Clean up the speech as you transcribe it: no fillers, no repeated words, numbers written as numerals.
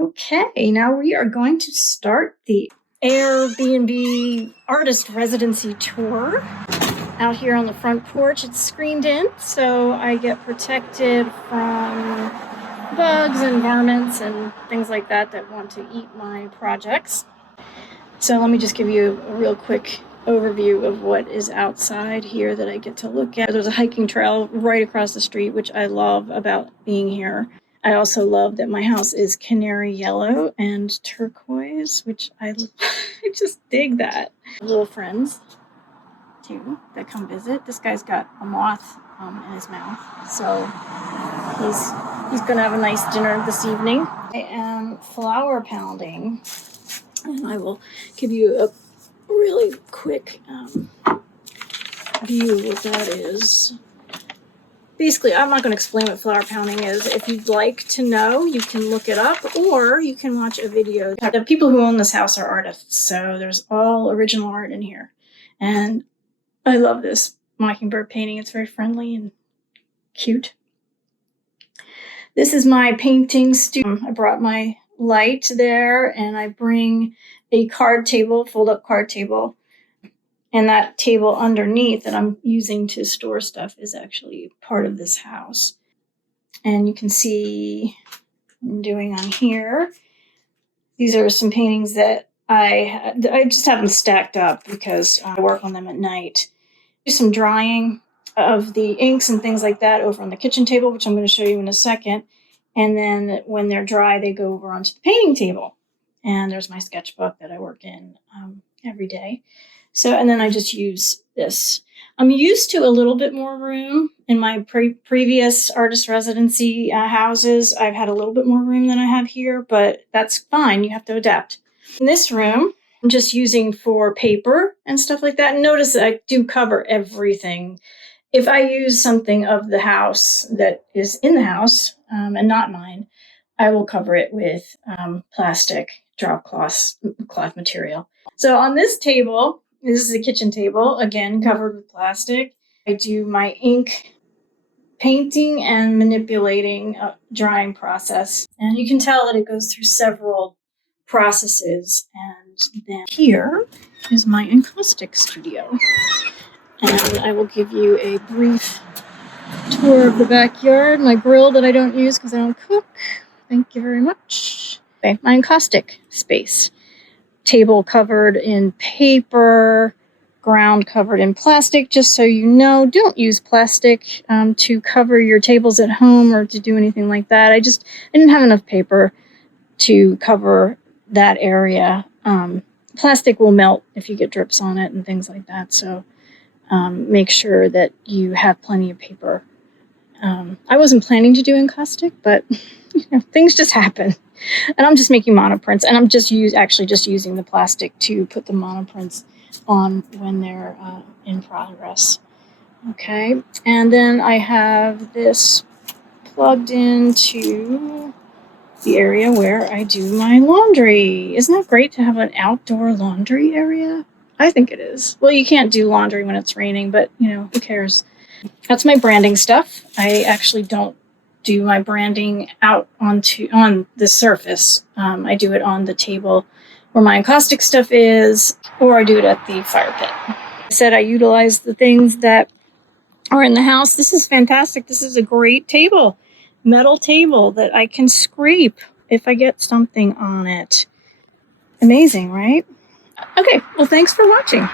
Okay, now we are going to start the Airbnb artist residency tour. Out here on the front porch, it's screened in, so I get protected from bugs and varmints and things like that that want to eat my projects. So let me just give you a real quick overview of what is outside here that I get to look at. There's a hiking trail right across the street, which I love about being here. I also love that my house is canary yellow and turquoise, which I just dig that. Little friends, too, that come visit. This guy's got a moth in his mouth, so he's going to have a nice dinner this evening. I am flower pounding, and I will give you a really quick view of what that is. Basically, I'm not going to explain what flower pounding is. If you'd like to know, you can look it up, or you can watch a video. The people who own this house are artists, so there's all original art in here. And I love this mockingbird painting. It's very friendly and cute. This is my painting studio. I brought my light there, and I bring a card table, fold-up card table. And that table underneath that I'm using to store stuff is actually part of this house. And you can see what I'm doing on here. These are some paintings that I just have them stacked up because I work on them at night. Do some drying of the inks and things like that over on the kitchen table, which I'm going to show you in a second. And then when they're dry, they go over onto the painting table. And there's my sketchbook that I work in every day. So, and then I just use this. I'm used to a little bit more room. In my previous artist residency houses, I've had a little bit more room than I have here, but that's fine. You have to adapt. In this room, I'm just using for paper and stuff like that. And notice that I do cover everything. If I use something of the house that is in the house and not mine, I will cover it with plastic drop cloth material. So on this table, this is a kitchen table, again, covered with plastic. I do my ink painting and manipulating drying process. And you can tell that it goes through several processes. And then here is my encaustic studio. And I will give you a brief tour of the backyard. My grill that I don't use because I don't cook. Thank you very much. Okay, my encaustic space. Table covered in paper, ground covered in plastic. Just so you know, don't use plastic to cover your tables at home or to do anything like that. I didn't have enough paper to cover that area. Plastic will melt if you get drips on it and things like that. So make sure that you have plenty of paper. I wasn't planning to do encaustic, but things just happen. And I'm just making monoprints, and I'm just using the plastic to put the monoprints on when they're in progress. Okay, and then I have this plugged into the area where I do my laundry. Isn't that great to have an outdoor laundry area? I think it is. Well, you can't do laundry when it's raining, but who cares? That's my branding stuff. I actually don't do my branding out on the surface. I do it on the table where my encaustic stuff is, or I do it at the fire pit. I said I utilize the things that are in the house. This is fantastic. This is a great table, metal table that I can scrape if I get something on it. Amazing, right? Okay, well, thanks for watching.